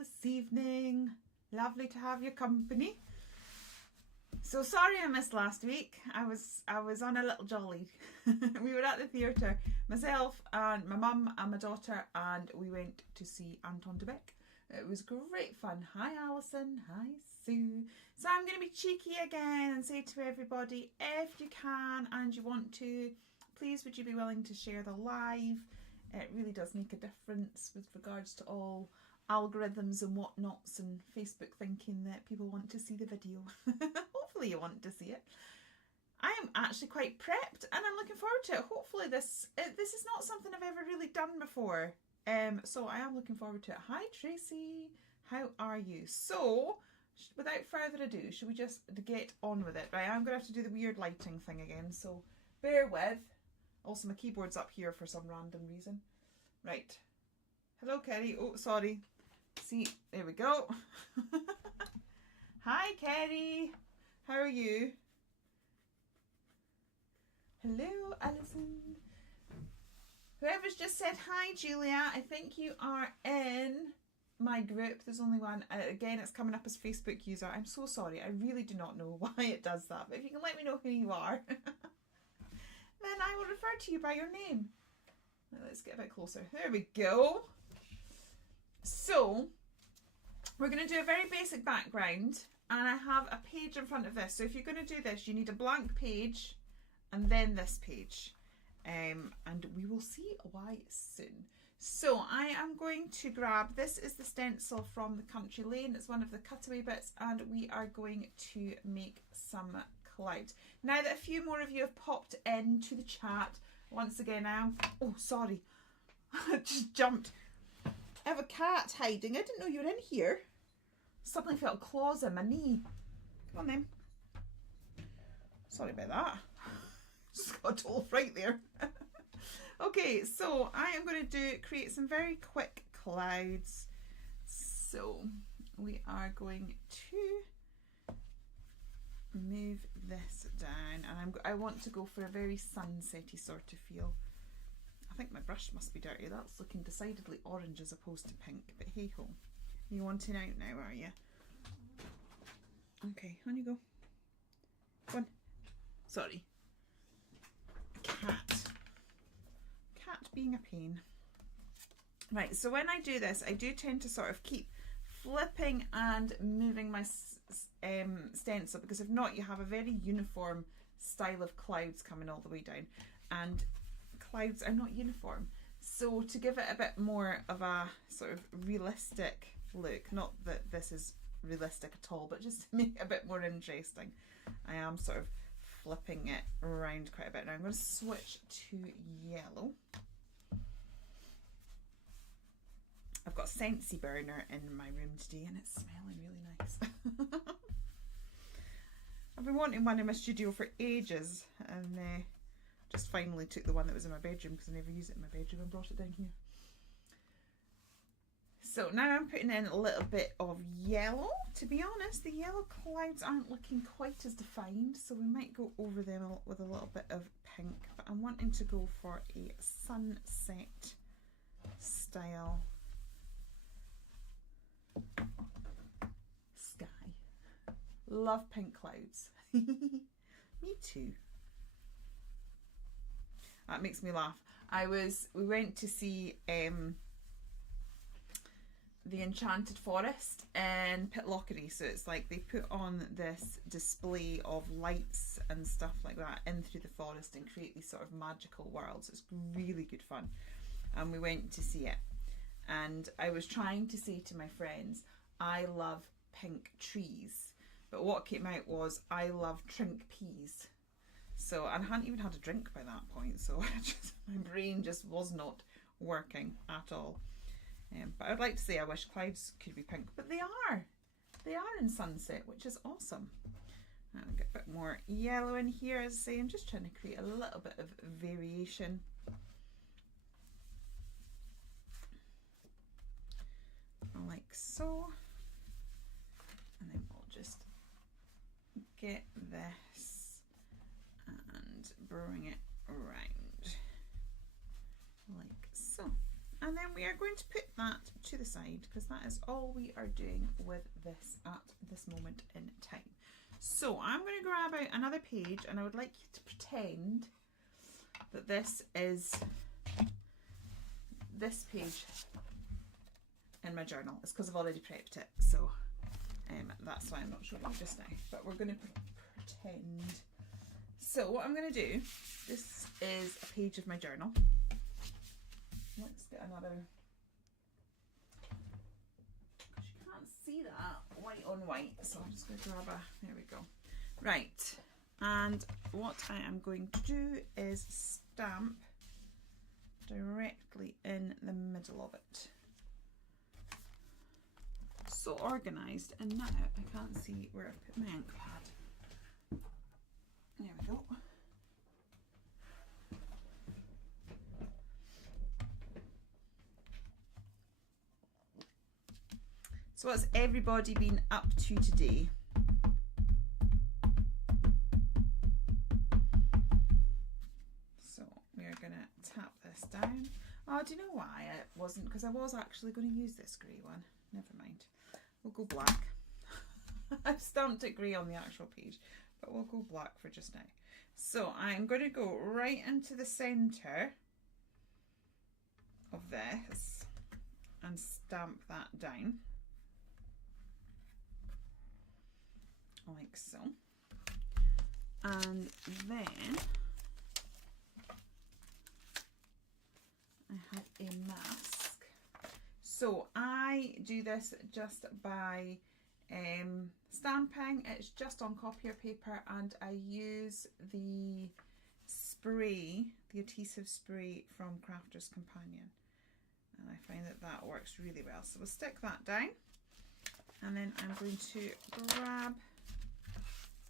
this evening. Lovely to have your company. So sorry I missed last week. I was on a little jolly. We were at the theatre, myself and my mum and my daughter, and we went to see Anton de Beck. It was great fun. Hi Alison, hi Sue. So I'm going to be cheeky again and say to everybody, if you can and you want to, please would you be willing to share the live? It really does make a difference with regards to all algorithms and whatnots and Facebook thinking that people want to see the video. Hopefully you want to see it. I am actually quite prepped and I'm looking forward to it. Hopefully this is not something I've ever really done before. So I am looking forward to it. Hi Tracy, how are you? So without further ado, should we just get on with it? Right, I'm going to have to do the weird lighting thing again, so bear with. Also my keyboard's up here for some random reason. Right. Hello Kerry. Oh, sorry. See, there we go. Hi Kerry. How are you? Hello Alison. Whoever's just said hi Julia, I think you are in my group. There's only one. Again, it's coming up as Facebook user. I'm so sorry. I really do not know why it does that. But if you can let me know who you are, then I will refer to you by your name. Now, let's get a bit closer. There we go. So, we're going to do a very basic background. And I have a page in front of this. So if you're going to do this, you need a blank page and then this page. And we will see why soon. So I am going to grab, this is the stencil from the Country Lane. It's one of the cutaway bits and we are going to make some clouds. Now that a few more of you have popped into the chat, once again oh sorry, I just jumped. I have a cat hiding. I didn't know you were in here. Suddenly felt claws in my knee. Come on then. Sorry about that. Just got a total fright there. Okay, so I am going to create some very quick clouds. So we are going to move this down, and I want to go for a very sunsetty sort of feel. I think my brush must be dirty. That's looking decidedly orange as opposed to pink, but hey ho. You wanting out now, are you? Okay, on you go. Go on. Sorry. Cat being a pain. Right, so when I do this, I do tend to sort of keep flipping and moving my stencil, because if not, you have a very uniform style of clouds coming all the way down, and clouds are not uniform. So to give it a bit more of a sort of realistic look, not that this is realistic at all, but just to make it a bit more interesting, I am sort of flipping it around quite a bit. Now I'm going to switch to yellow. I've got a Scentsy burner in my room today and it's smelling really nice. I've been wanting one in my studio for ages, and just finally took the one that was in my bedroom because I never use it in my bedroom and brought it down here. So now I'm putting in a little bit of yellow. To be honest, the yellow clouds aren't looking quite as defined, so we might go over them with a little bit of pink, but I'm wanting to go for a sunset style sky. Love pink clouds. Me too. That makes me laugh. We went to see the Enchanted Forest in Pitlochry, so it's like they put on this display of lights and stuff like that in through the forest and create these sort of magical worlds. It's really good fun, and we went to see it, and I was trying to say to my friends, I love pink trees, but what came out was I love trink peas. So, and I hadn't even had a drink by that point, so my brain just was not working at all. But I'd like to say I wish clouds could be pink, but they are. They are in sunset, which is awesome. And I'll get a bit more yellow in here, as I say. I'm just trying to create a little bit of variation. Like so. And then we'll just get this and bring it around like so. and then we are going to put that to the side because that is all we are doing with this at this moment in time. So I'm going to grab out another page, and I would like you to pretend that this is this page in my journal. It's because I've already prepped it, so that's why I'm not showing you just now, but we're going to pretend. So what I'm going to do, this is a page of my journal. Let's get another, because you can't see that white on white, so I'm just going to grab a, there we go. Right, and what I am going to do is stamp directly in the middle of it. So organised, and now I can't see where I've put my ink pad. There we go. So what's everybody been up to today? So we are going to tap this down. Oh, do you know why it wasn't? Because I was actually going to use this grey one. Never mind. We'll go black. I've stamped it grey on the actual page, but we'll go black for just now. So I'm going to go right into the centre of this and stamp that down. Like so. And then I have a mask. So I do this just by stamping. It's just on copier paper, and I use the spray, the adhesive spray from Crafter's Companion, and I find that that works really well. So we'll stick that down, and then I'm going to grab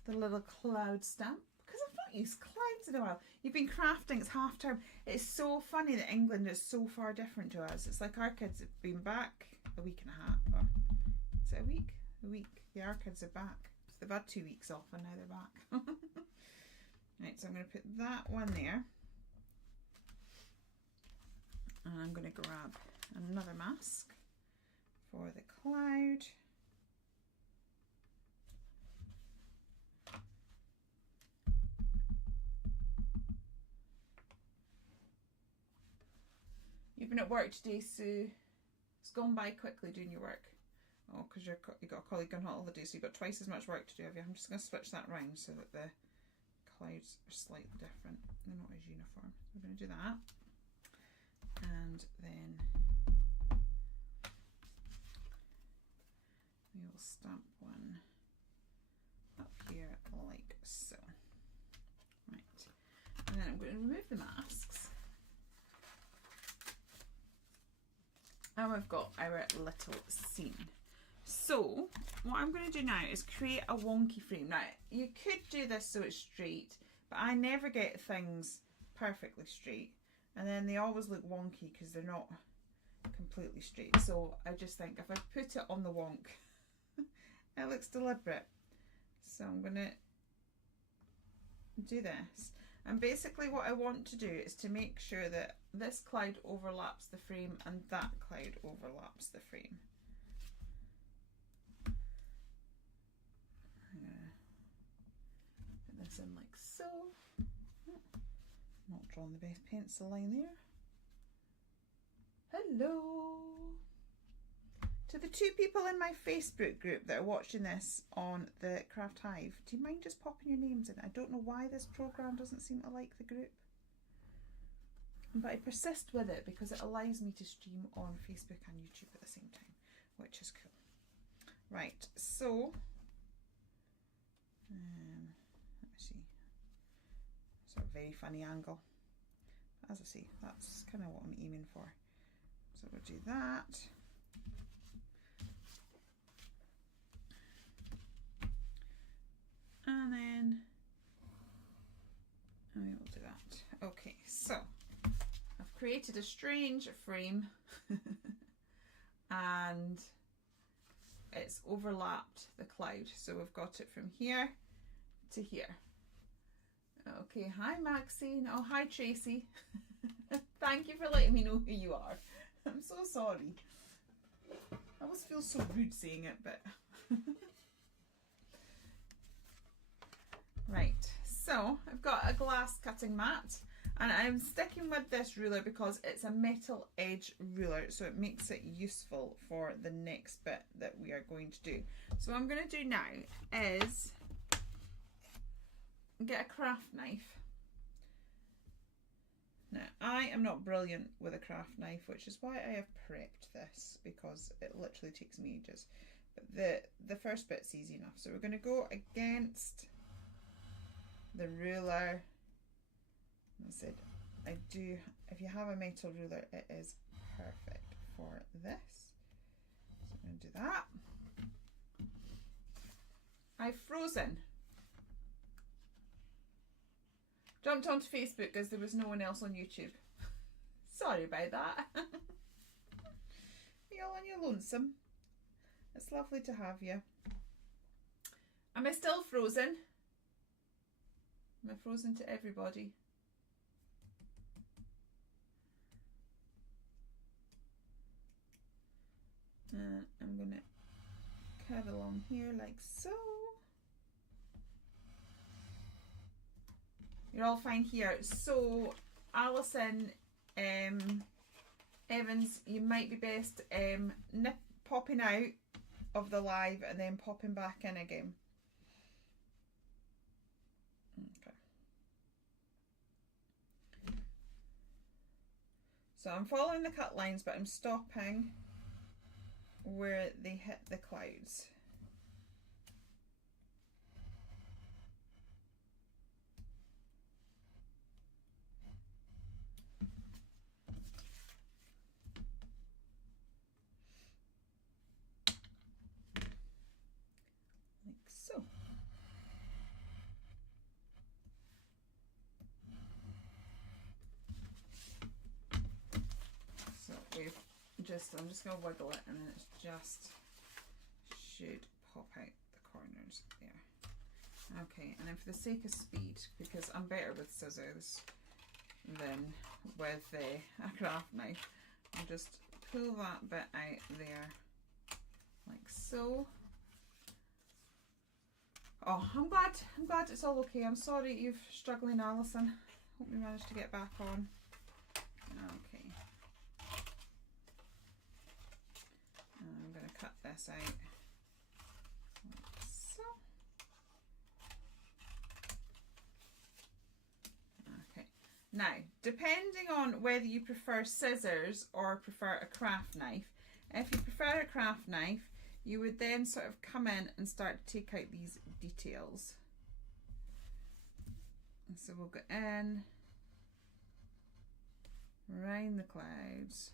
the little cloud stamp, because I've not used clouds in a while. You've been crafting, it's half term. It's so funny that England is so far different to us. It's like our kids have been back a week and a half, or is it a week? A week. Yeah, our kids are back. So they've had 2 weeks off and now they're back. Right, so I'm going to put that one there. And I'm going to grab another mask for the cloud. You've been at work today, Sue. It's gone by quickly doing your work. Oh, because you got a colleague on holiday, so you've got twice as much work to do, have you? I'm just going to switch that round so that the clouds are slightly different. They're not as uniform. We're going to do that. And then we will stamp one up here like so. Right. And then I'm going to remove the masks. And we've got our little scene. So what I'm going to do now is create a wonky frame. Now you could do this so it's straight, but I never get things perfectly straight, and then they always look wonky because they're not completely straight. So I just think if I put it on the wonk, it looks deliberate. So I'm going to do this. And basically what I want to do is to make sure that this cloud overlaps the frame and that cloud overlaps the frame. I'm going to put this in like so. Not drawing the best pencil line there. Hello! To the 2 people in my Facebook group that are watching this on the Craft Hive, do you mind just popping your names in? I don't know why this program doesn't seem to like the group, but I persist with it because it allows me to stream on Facebook and YouTube at the same time, which is cool. Right, so let me see. It's a very funny angle. As I say, that's kind of what I'm aiming for. So we'll do that. And then we will do that. Okay, so I've created a strange frame and it's overlapped the cloud. So we've got it from here to here. Okay, hi Maxine. Oh, hi Tracy. Thank you for letting me know who you are. I'm so sorry. I always feel so rude saying it, but... Right, so I've got a glass cutting mat, and I'm sticking with this ruler because it's a metal edge ruler, so it makes it useful for the next bit that we are going to do. So what I'm going to do now is get a craft knife. Now, I am not brilliant with a craft knife, which is why I have prepped this, because it literally takes me ages. But the first bit's easy enough. So we're going to go against the ruler. I said, if you have a metal ruler, it is perfect for this. So I'm going to do that. I've frozen. Jumped onto Facebook because there was no one else on YouTube. Sorry about that. Are you all on your lonesome? It's lovely to have you. Am I still frozen? Am I frozen to everybody? I'm going to curve along here like so. You're all fine here. So, Alison Evans, you might be best popping out of the live and then popping back in again. Okay. So I'm following the cut lines, but I'm stopping where they hit the clouds. I'm just going to wiggle it, and then it's just should pop out the corners there. Okay, and then for the sake of speed, because I'm better with scissors than with a craft knife, I'll just pull that bit out there like so. Oh, I'm glad it's all okay. I'm sorry you're struggling, Alison. Hope you managed to get back on. Okay. I'm going to cut this out like so. Okay. Now, depending on whether you prefer scissors or prefer a craft knife, if you prefer a craft knife, you would then sort of come in and start to take out these details. And so we'll go in, around the clouds.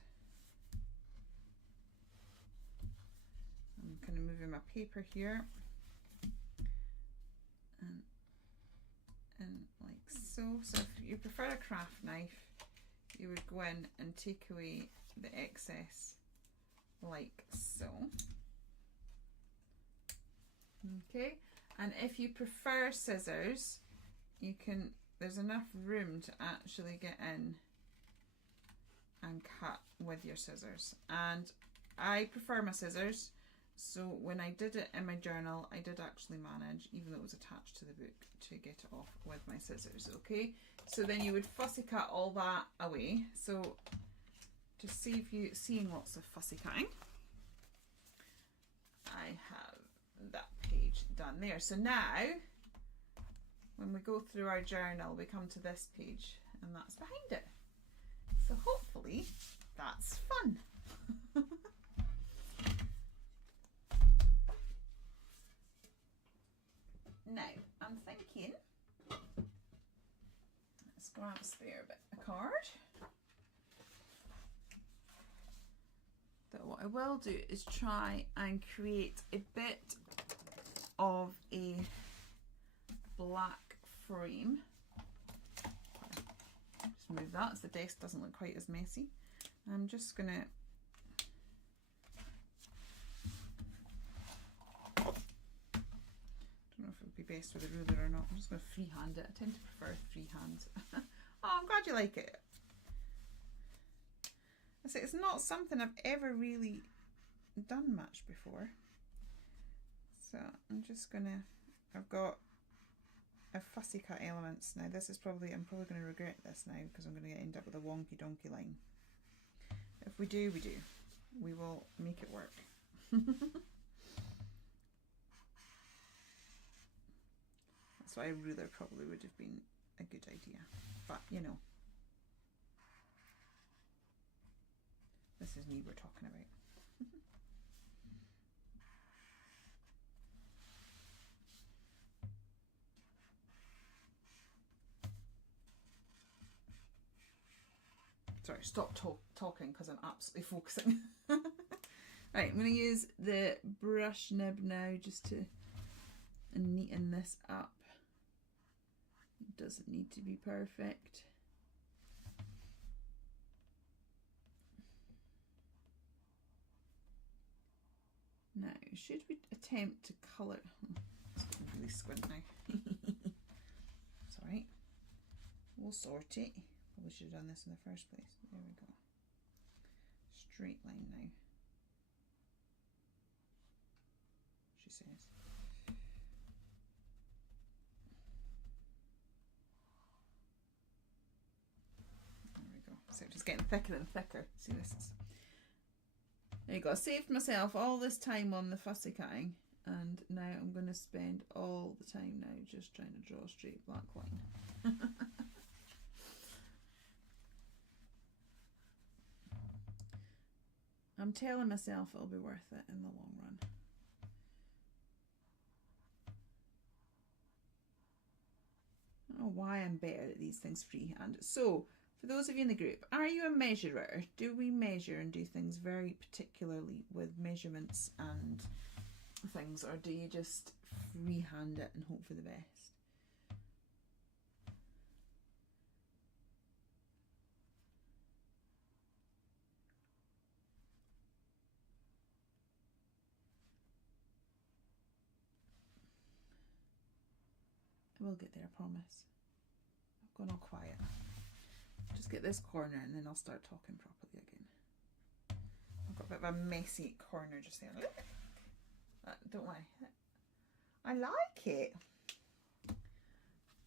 I'm kind of moving my paper here, and like so. So if you prefer a craft knife, you would go in and take away the excess like so. Okay, and if you prefer scissors, you can, there's enough room to actually get in and cut with your scissors. And I prefer my scissors. So when I did it in my journal, I did actually manage, even though it was attached to the book, to get it off with my scissors, okay? So then you would fussy cut all that away. So to save you seeing lots of fussy cutting, I have that page done there. So now, when we go through our journal, we come to this page, and that's behind it. So hopefully that's fun. Now, I'm thinking, let's grab a spare bit of card. That what I will do is try and create a bit of a black frame. Just move that so the desk doesn't look quite as messy. I'm just going to best with a ruler or not. I'm just going to freehand it. I tend to prefer freehand. Oh, I'm glad you like it. I say it's not something I've ever really done much before. So I'm just gonna, I've got a fussy cut elements now. This is probably, I'm probably going to regret this now because I'm going to end up with a wonky donkey line. If we do, we do. We will make it work. That's why a ruler probably would have been a good idea. But, you know, this is me we're talking about. Sorry, stop talking because I'm absolutely focusing. Right, I'm going to use the brush nib now just to neaten this up. It doesn't need to be perfect. Now, should we attempt to colour? It's getting really squint now. Sorry. We'll sort it. Probably should have done this in the first place. There we go. Straight line now, she says. There we go. So it's getting thicker and thicker. See, this is. There you go. I saved myself all this time on the fussy cutting, and now I'm going to spend all the time now just trying to draw a straight black line. I'm telling myself it'll be worth it in the long run. I don't know why I'm better at these things freehand. So, for those of you in the group, are you a measurer? Do we measure and do things very particularly with measurements and things, or do you just freehand it and hope for the best? I will get there, I promise. I've gone all quiet. Just get this corner and then I'll start talking properly again. I've got a bit of a messy corner just there. Look. Don't worry. I like it.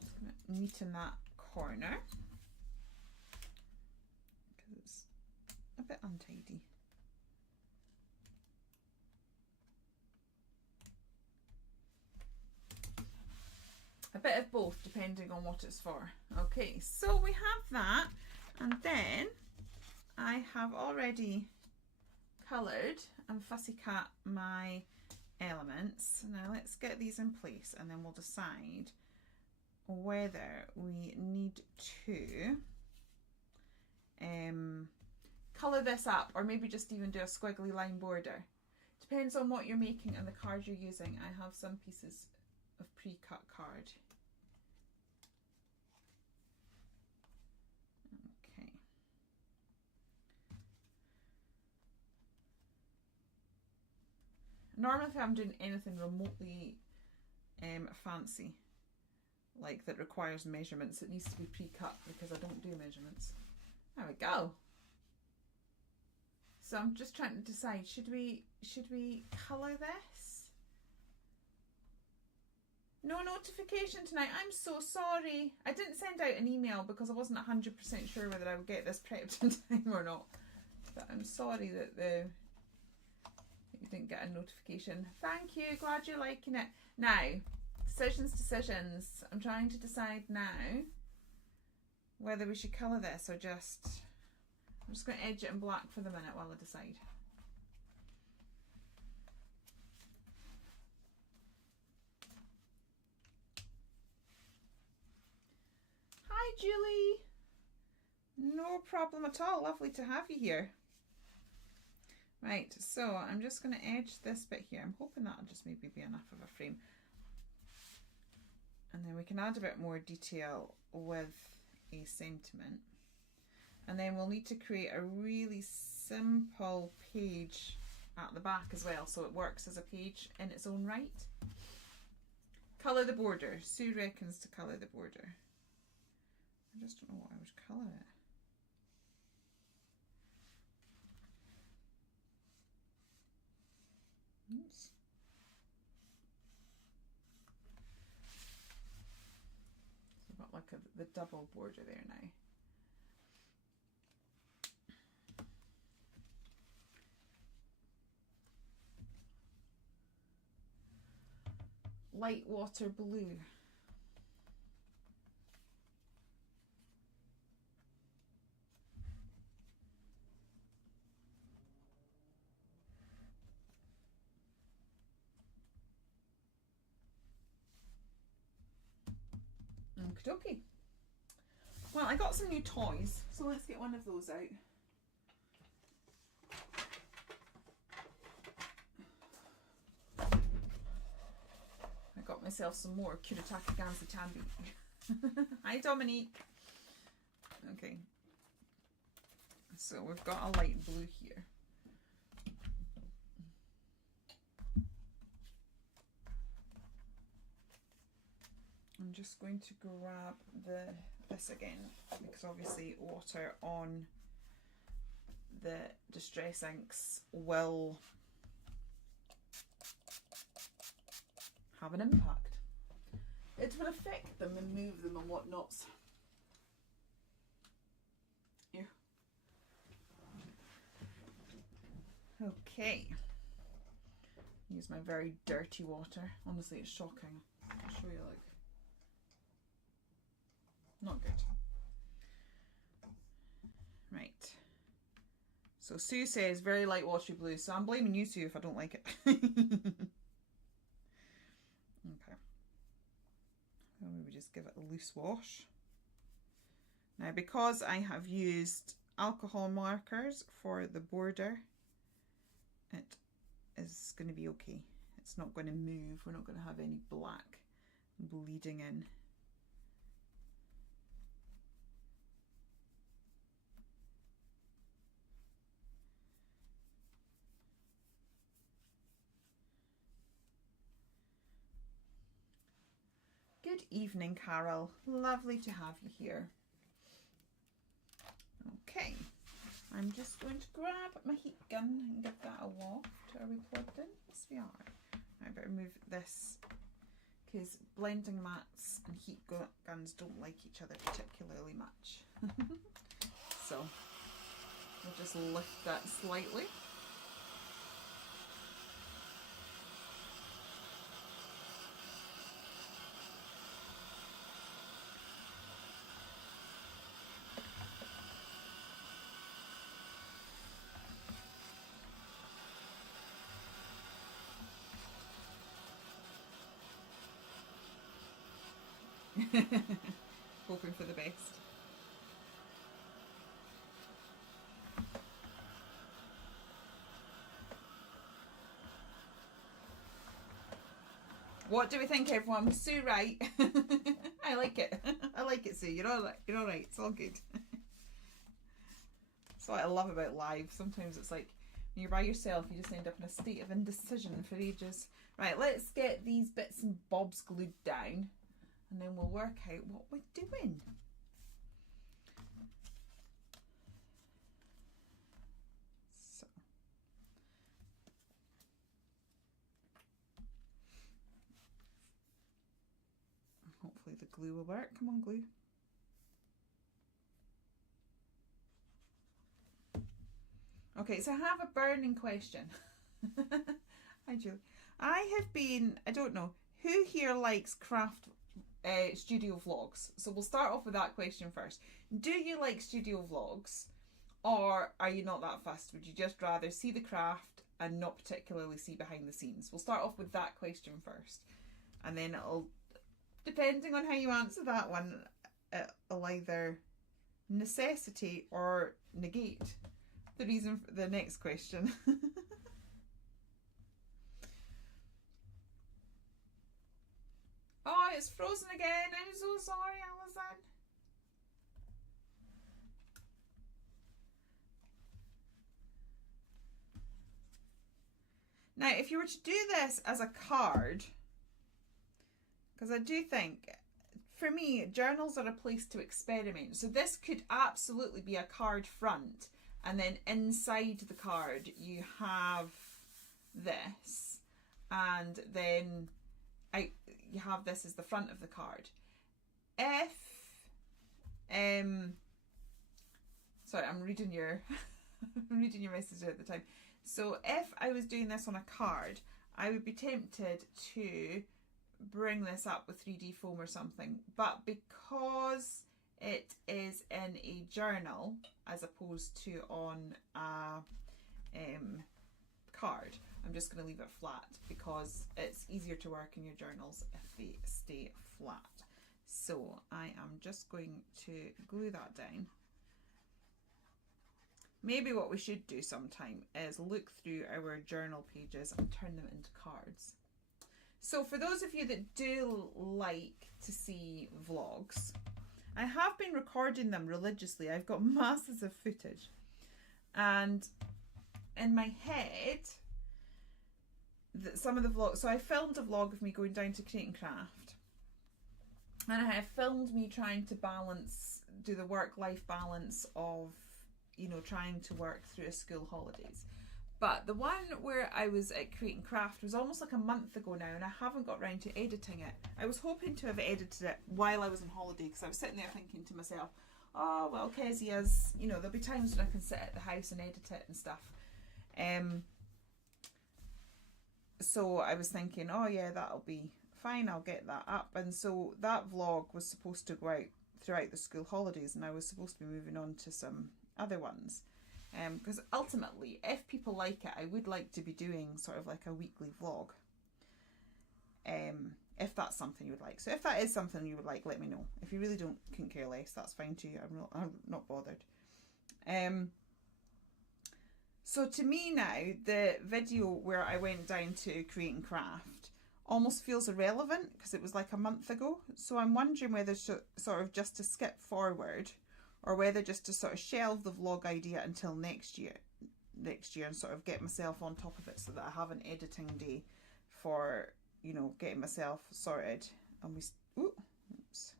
Just going to neaten that corner because it's a bit untidy. A bit of both depending on what it's for. Okay, so we have that, and then I have already coloured and fussy cut my elements. Now let's get these in place and then we'll decide whether we need to colour this up or maybe just even do a squiggly line border. Depends on what you're making and the card you're using. I have some pieces of pre-cut card. Okay. Normally if I'm doing anything remotely fancy, like that requires measurements, it needs to be pre-cut because I don't do measurements. There we go. So I'm just trying to decide, should we colour this? No notification tonight. I'm so sorry. I didn't send out an email because I wasn't 100% sure whether I would get this prepped in time or not. But I'm sorry that you didn't get a notification. Thank you. Glad you're liking it. Now, decisions. I'm trying to decide now whether we should colour this or just... I'm just going to edge it in black for the minute while I decide. Hi Julie! No problem at all, lovely to have you here. Right, so I'm just going to edge this bit here. I'm hoping that'll just maybe be enough of a frame. And then we can add a bit more detail with a sentiment. And then we'll need to create a really simple page at the back as well, so it works as a page in its own right. Colour the border. Sue reckons to colour the border. I just don't know what I would colour it. Oops. So I've got like the double border there now. Light water blue. Okie. Well, I got some new toys, so let's get one of those out. I got myself some more Kuretake Ganza Tambi. Hi Dominique. Okay. So we've got a light blue here. I'm just going to grab this again, because obviously water on the Distress inks will have an impact. It will affect them and move them and whatnot. Here. Okay. Use my very dirty water. Honestly, it's shocking. I'll show you, like. Not good. Right. So Sue says very light watery blue, so I'm blaming you, Sue, if I don't like it. Okay. Well, maybe just give it a loose wash. Now, because I have used alcohol markers for the border, it is going to be okay. It's not going to move. We're not going to have any black bleeding in. Good evening, Carol. Lovely to have you here. Okay, I'm just going to grab my heat gun and give that a waft. Are we plugged in? Yes, we are. I better move this, because blending mats and heat guns don't like each other particularly much. So we'll just lift that slightly. Hoping for the best. What do we think, everyone? Sue, right? I like it. I like it, Sue. You're all right. You're all right. It's all good. That's what I love about live. Sometimes it's like when you're by yourself, you just end up in a state of indecision for ages. Right, let's get these bits and bobs glued down, and then we'll work out what we're doing. So. Hopefully the glue will work. Come on, glue. Okay, so I have a burning question. Hi, Julie. I don't know, who here likes craft studio vlogs? So we'll start off with that question first. Do you like studio vlogs, or are you not that fussed? Would you just rather see the craft and not particularly see behind the scenes? We'll start off with that question first, and then it'll, depending on how you answer that one, it'll either necessitate or negate the reason for the next question. Oh, it's frozen again. I'm so sorry, Alison. Now, if you were to do this as a card, because I do think, for me, journals are a place to experiment. So this could absolutely be a card front, and then inside the card you have this. and then you have this as the front of the card. If sorry, I'm reading your I'm reading your message at the time. So if I was doing this on a card, I would be tempted to bring this up with 3D foam or something, but because it is in a journal as opposed to on a card, I'm just going to leave it flat because it's easier to work in your journals if they stay flat. So I am just going to glue that down. Maybe what we should do sometime is look through our journal pages and turn them into cards. So for those of you that do like to see vlogs, I have been recording them religiously. I've got masses of footage. And in my head, some of the vlogs, so I filmed a vlog of me going down to Create and Craft. And I have filmed me trying to do the work-life balance of, you know, trying to work through a school holidays. But the one where I was at Create and Craft was almost like a month ago now, and I haven't got round to editing it. I was hoping to have edited it while I was on holiday, because I was sitting there thinking to myself, oh, well, Kezia's, you know, there'll be times when I can sit at the house and edit it and stuff. So I was thinking, oh yeah, that'll be fine, I'll get that up. And so that vlog was supposed to go out throughout the school holidays, and I was supposed to be moving on to some other ones. Because ultimately, if people like it, I would like to be doing sort of like a weekly vlog. If that's something you would like. So if that is something you would like, let me know. If you really couldn't care less, that's fine too. I'm not bothered. So to me now, the video where I went down to Create and Craft almost feels irrelevant because it was like a month ago. So I'm wondering whether sort of just to skip forward, or whether just to sort of shelve the vlog idea until next year and sort of get myself on top of it so that I have an editing day for, you know, getting myself sorted. And oops,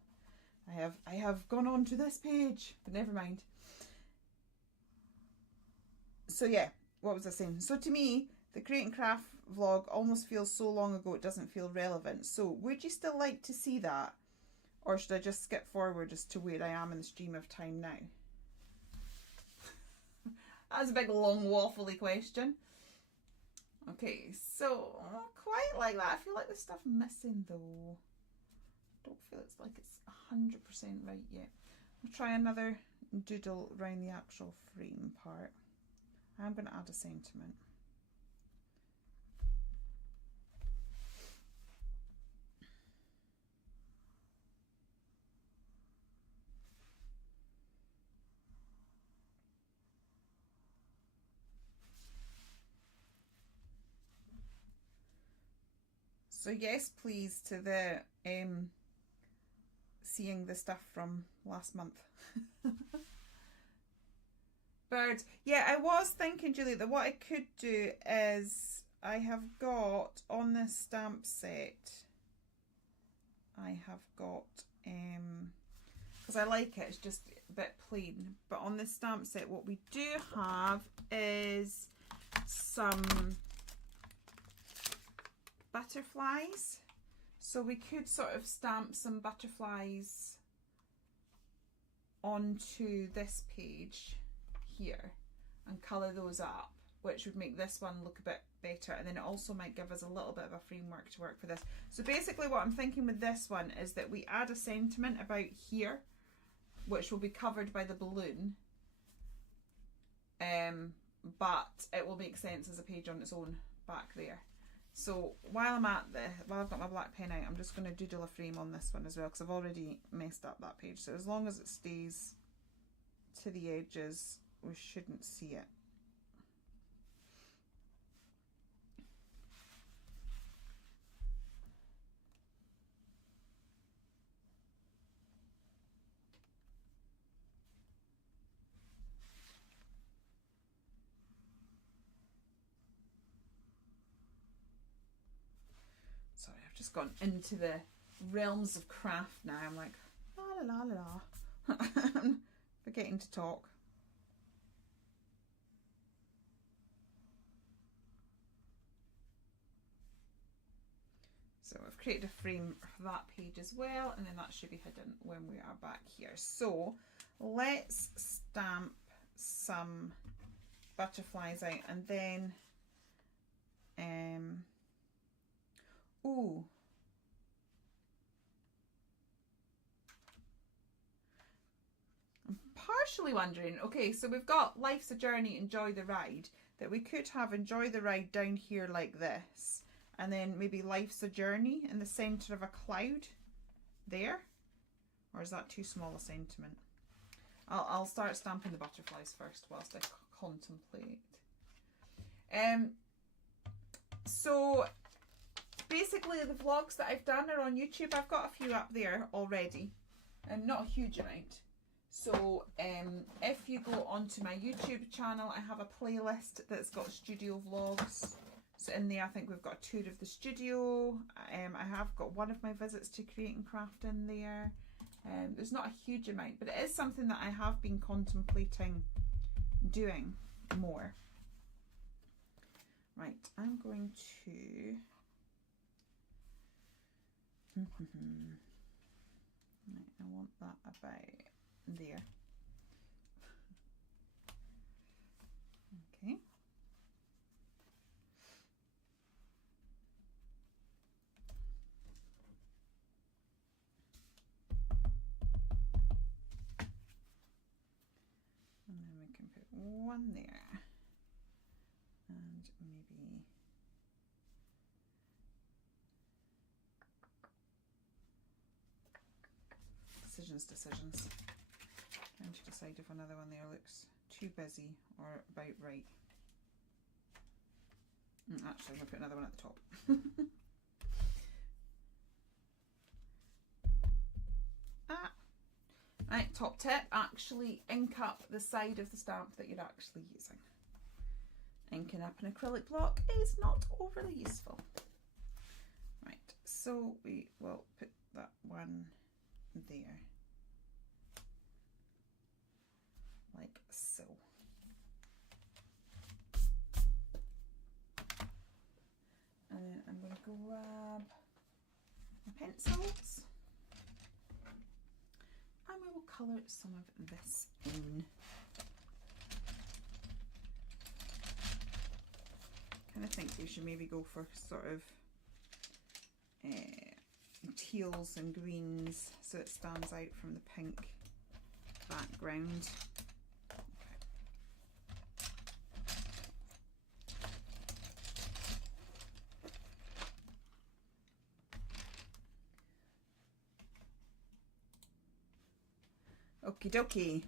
I have gone on to this page, but never mind. So yeah, what was I saying? So to me, the Create and Craft vlog almost feels so long ago it doesn't feel relevant. So would you still like to see that? Or should I just skip forward as to where I am in the stream of time now? That's a big long waffly question. Okay, so not quite like that. I feel like there's stuff missing though. Don't feel it's like it's 100% right yet. I'll try another doodle around the actual frame part. I'm going to add a sentiment. So yes, please, to the seeing the stuff from last month. Birds. Yeah, I was thinking, Julie, that what I could do is I have got on this stamp set, I have got, because I like it, it's just a bit plain, but on this stamp set what we do have is some butterflies. So we could sort of stamp some butterflies onto this page here and colour those up, which would make this one look a bit better, and then it also might give us a little bit of a framework to work for this. So basically what I'm thinking with this one is that we add a sentiment about here, which will be covered by the balloon, but it will make sense as a page on its own back there. So while I've got my black pen out, I'm just going to doodle a frame on this one as well, because I've already messed up that page. So as long as it stays to the edges, we shouldn't see it. Sorry, I've just gone into the realms of craft now. I'm like, la la la la. I'm forgetting to talk. So I've created a frame for that page as well, and then that should be hidden when we are back here. So let's stamp some butterflies out, and then ooh, I'm partially wondering, okay, so we've got Life's a Journey, Enjoy the Ride, that we could have Enjoy the Ride down here like this, and then maybe Life's a Journey in the centre of a cloud there. Or is that too small a sentiment? I'll start stamping the butterflies first whilst I contemplate. So basically the vlogs that I've done are on YouTube. I've got a few up there already, and not a huge amount. So if you go onto my YouTube channel, I have a playlist that's got studio vlogs. So in there I think we've got a tour of the studio. I have got one of my visits to Create and Craft in there. There's not a huge amount, but it is something that I have been contemplating doing more. Right, I'm going to right, I want that about there. Okay. And then we can put one there, and maybe decisions. Trying to decide if another one there looks too busy or about right. Actually, I'm going to put another one at the top. Right, top tip, actually ink up the side of the stamp that you're actually using. Inking up an acrylic block is not overly useful. Right, so we will put that one there, like so. And then I'm going to grab my pencils, and we will colour some of this in. I think we should maybe go for sort of teals and greens so it stands out from the pink background. Okie dokie,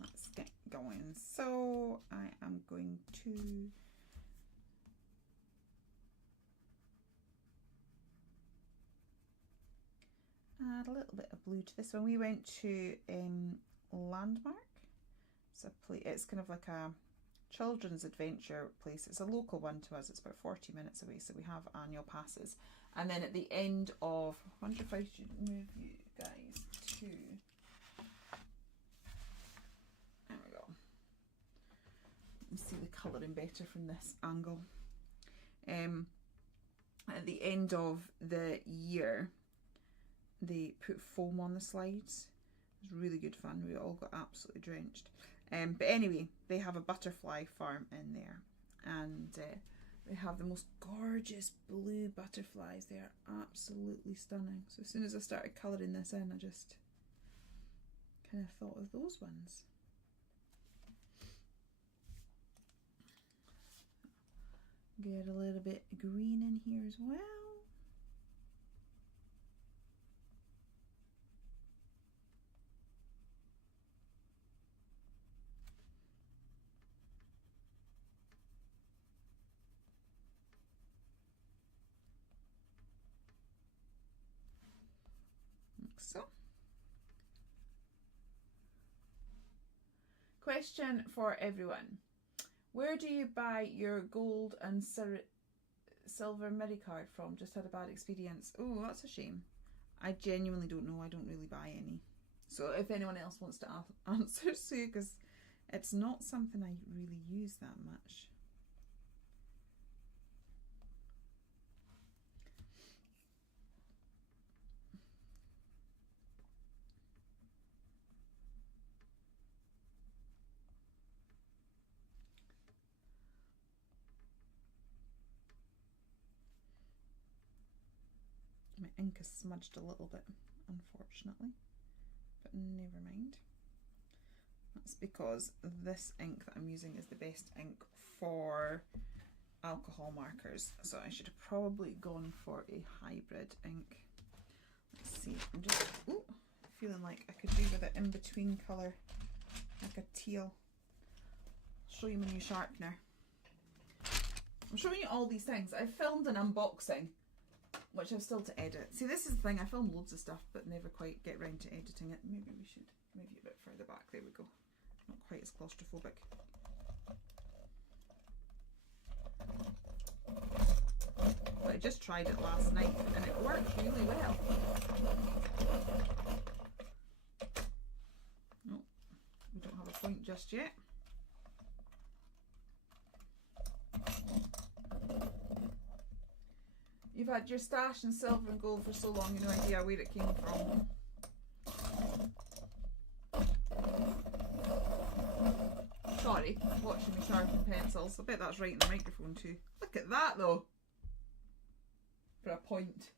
let's get going. So I am going to add a little bit of blue to this one. We went to Landmark. It's kind of like a children's adventure place. It's a local one to us. It's about 40 minutes away, so we have annual passes. And then at the end of, I wonder if I should move you guys to, there we go. You see the colouring better from this angle. At the end of the year, they put foam on the slides. It was really good fun. We all got absolutely drenched. But anyway, they have a butterfly farm in there, and they have the most gorgeous blue butterflies. They are absolutely stunning. So as soon as I started colouring this in, I just kind of thought of those ones. Get a little bit of green in here as well. So, question for everyone. Where do you buy your gold and silver Miri card from? Just had a bad experience. Oh, that's a shame. I genuinely don't know. I don't really buy any. So if anyone else wants to answer, Sue, because it's not something I really use that much. ink is smudged a little bit, unfortunately, but never mind. That's because this ink that I'm using is the best ink for alcohol markers, so I should have probably gone for a hybrid ink. Let's see, I'm just feeling like I could do with an in-between colour, like a teal. I'll show you my new sharpener. I'm showing you all these things. I filmed an unboxing, which I've still to edit. See, this is the thing, I film loads of stuff but never quite get round to editing it. Maybe we should move you a bit further back. There we go. Not quite as claustrophobic. But I just tried it last night and it works really well. No, we don't have a point just yet. You've had your stash in silver and gold for so long, you have no idea where it came from. Sorry, watching me sharpen pencils. I bet that's right in the microphone too. Look at that though. For a point.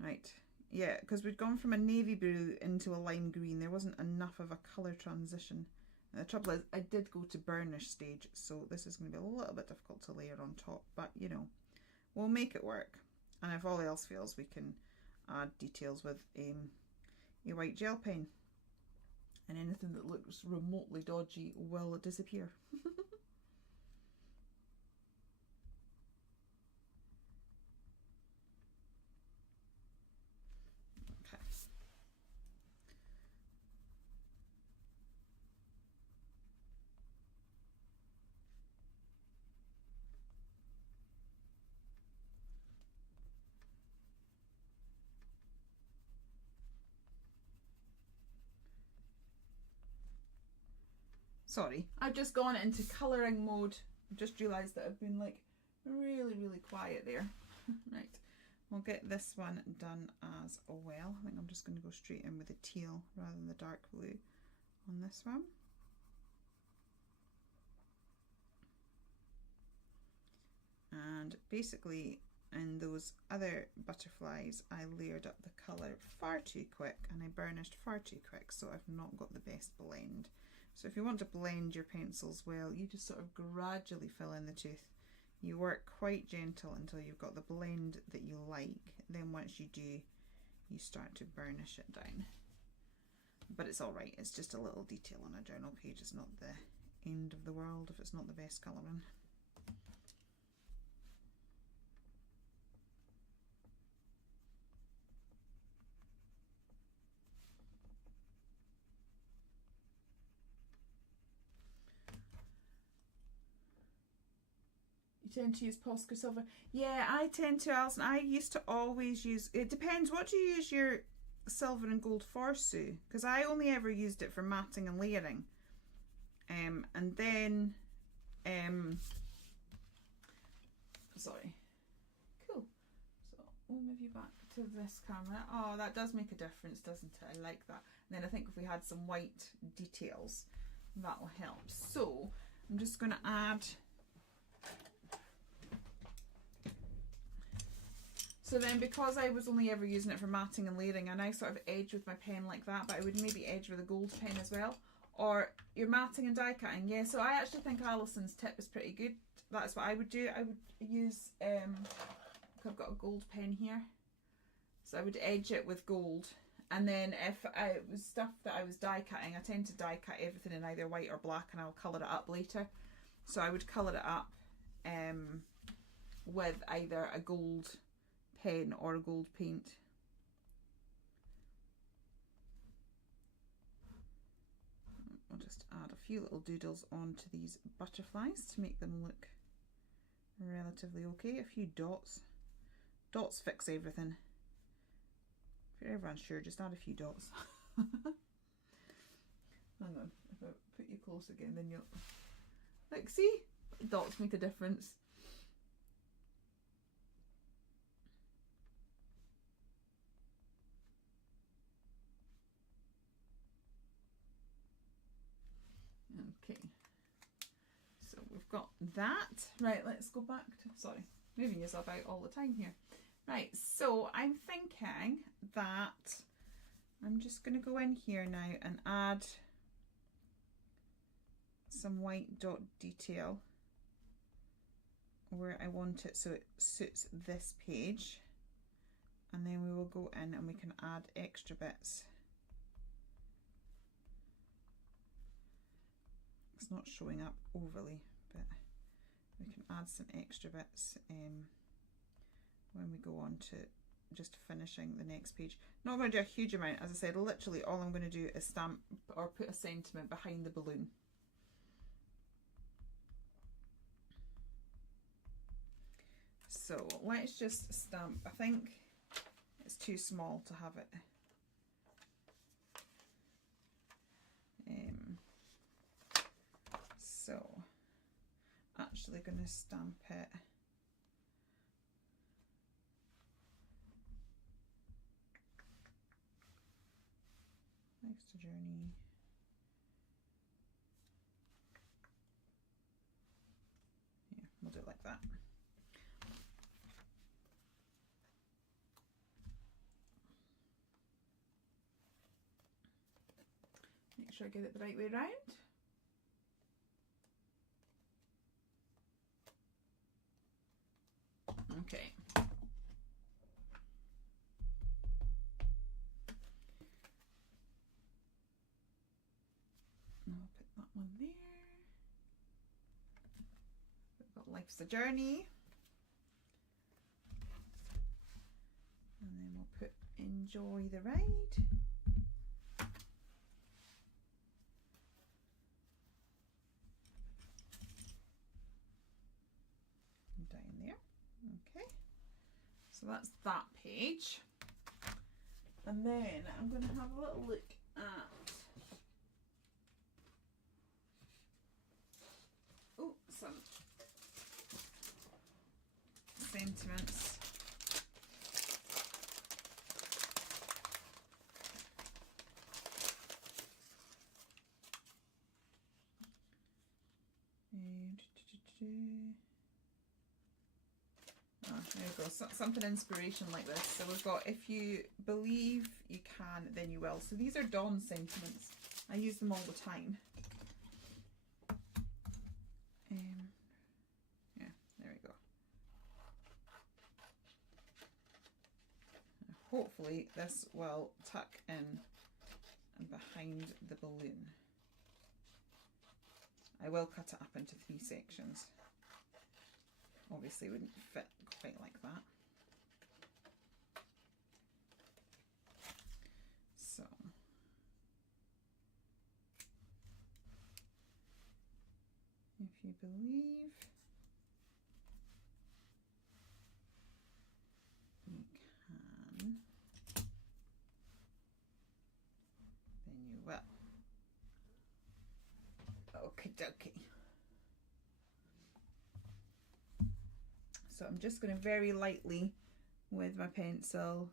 Right, yeah, because we'd gone from a navy blue into a lime green. There wasn't enough of a colour transition. And the trouble is, I did go to burnish stage, so this is going to be a little bit difficult to layer on top, but you know, we'll make it work. And if all else fails, we can add details with a white gel pen. And anything that looks remotely dodgy will disappear. Okay. Sorry, I've just gone into colouring mode. I've just realised that I've been like really quiet there. Right, we'll get this one done as well. I think I'm just going to go straight in with the teal rather than the dark blue on this one. And basically in those other butterflies I layered up the colour far too quick and I burnished far too quick, so I've not got the best blend. So if you want to blend your pencils well, you just sort of gradually fill in the tooth. You work quite gentle until you've got the blend that you like. Then once you do, you start to burnish it down. But it's alright, it's just a little detail on a journal page. It's not the end of the world if it's not the best colouring. Tend to use Posca silver. Yeah, I tend to, Alison. I used to always use, it depends, what do you use your silver and gold for, Sue? Because I only ever used it for matting and layering. And then, sorry. Cool. So we'll move you back to this camera. Oh, that does make a difference, doesn't it? I like that. And then I think if we had some white details, that will help. So I'm just going to add. So then, because I was only ever using it for matting and layering, I now sort of edge with my pen like that, but I would maybe edge with a gold pen as well. Or you're matting and die cutting. Yeah, so I actually think Alison's tip is pretty good. That's what I would do. I would use, I've got a gold pen here. So I would edge it with gold. And then if it was stuff that I was die cutting, I tend to die cut everything in either white or black and I'll colour it up later. So I would colour it up with either a gold pen or a gold paint. I'll just add a few little doodles onto these butterflies to make them look relatively okay. A few dots. Dots fix everything. If you're ever unsure, just add a few dots. Hang on, if I put you close again, then you'll... Like, see? Dots make a difference. Okay, so we've got that. Right, let's go back to, sorry, moving yourself out all the time here. Right, so I'm thinking that I'm just going to go in here now and add some white dot detail where I want it so it suits this page, and then we will go in and we can add extra bits. It's not showing up overly, but we can add some extra bits when we go on to just finishing the next page. Not going to do a huge amount, as I said, literally all I'm going to do is stamp or put a sentiment behind the balloon. So let's just stamp, I think it's too small to have it. So actually going to stamp it Life's a Journey. Yeah, we'll do it like that. Make sure I get it the right way around. Okay. I'll put that one there. We've got Life's a Journey. And then we'll put Enjoy the Ride. Down there. Okay. So that's that page. And then I'm going to have a little look at some sentiments. There we go, something inspiration like this. So we've got, if you believe you can, then you will. So these are Dawn sentiments. I use them all the time. Yeah, there we go. Hopefully this will tuck in and behind the balloon. I will cut it up into 3 sections. Obviously wouldn't fit quite like that. So if you believe you can, then you will. Okie dokie. So I'm just going to very lightly with my pencil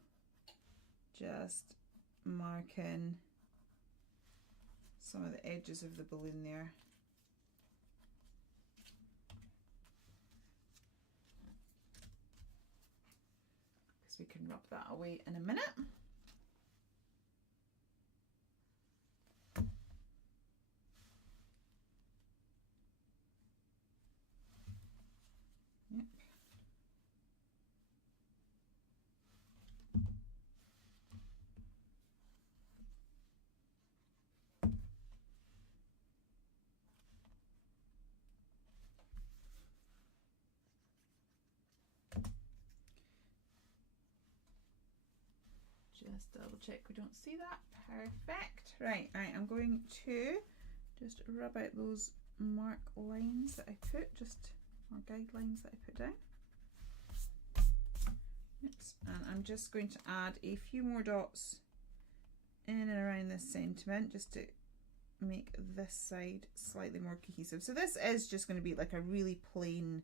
just mark in some of the edges of the balloon there. Because we can rub that away in a minute. Yep. Just double check we don't see that. Perfect. Right, I'm going to just rub out those mark lines that I put, or guidelines that I put down. Oops. And I'm just going to add a few more dots in and around this sentiment just to make this side slightly more cohesive. So this is just going to be like a really plain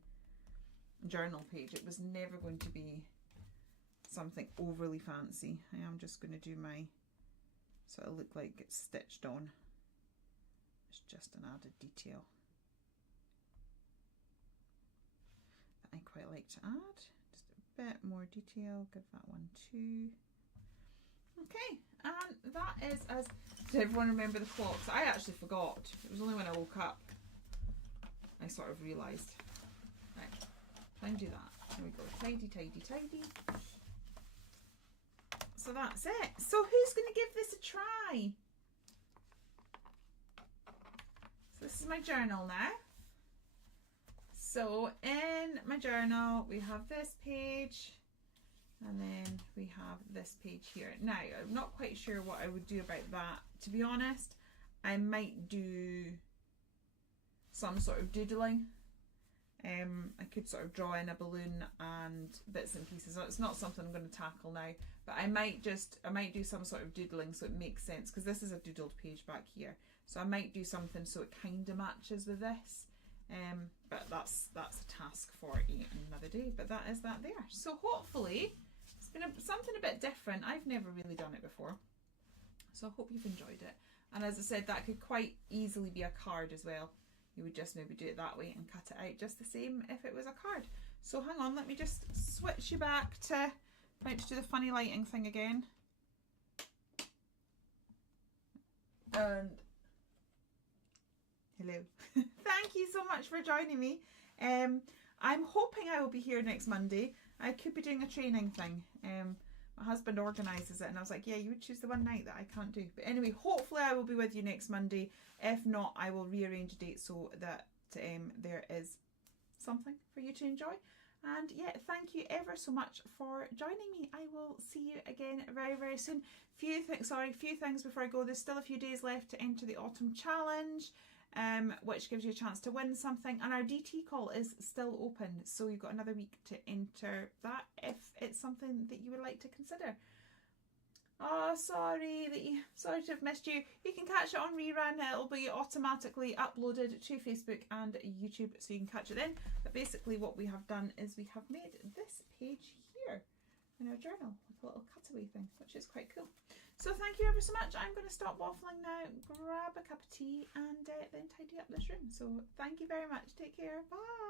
journal page. It was never going to be something overly fancy. I am just going to do my, so it'll look like it's stitched on. It's just an added detail that I quite like to add. Just a bit more detail. Give that one 2. Okay, and that is as. Did everyone remember the clocks? I actually forgot. It was only when I woke up I sort of realised. Right, try and do that. There we go. Tidy, tidy, tidy. So that's it. So who's going to give this a try? So this is my journal now. So in my journal we have this page and then we have this page here. Now I'm not quite sure what I would do about that. To be honest, I might do some sort of doodling. I could sort of draw in a balloon and bits and pieces. So it's not something I'm going to tackle now, but I might do some sort of doodling so it makes sense, because this is a doodled page back here. So I might do something so it kind of matches with this. But that's a task for another day. But that is that there. So hopefully it's been something a bit different. I've never really done it before, so I hope you've enjoyed it. And as I said, that could quite easily be a card as well. You would just maybe do it that way and cut it out just the same if it was a card. So hang on, let me just switch you back to trying to do the funny lighting thing again. And hello. Thank you so much for joining me. I'm hoping I will be here next Monday. I could be doing a training thing. My husband organises it and I was like, yeah, you would choose the one night that I can't do. But anyway, hopefully I will be with you next Monday. If not, I will rearrange a date so that there is something for you to enjoy. And yeah, thank you ever so much for joining me. I will see you again very, very soon. Few things before I go. There's still a few days left to enter the autumn challenge, which gives you a chance to win something. And our DT call is still open, so you've got another week to enter that if it's something that you would like to consider. Oh, sorry to have missed you. You can catch it on rerun. It'll be automatically uploaded to Facebook and YouTube, so you can catch it then. But basically what we have done is we have made this page here in our journal with a little cutaway thing, which is quite cool. So thank you ever so much. I'm going to stop waffling now, grab a cup of tea and then tidy up this room. So thank you very much. Take care. Bye.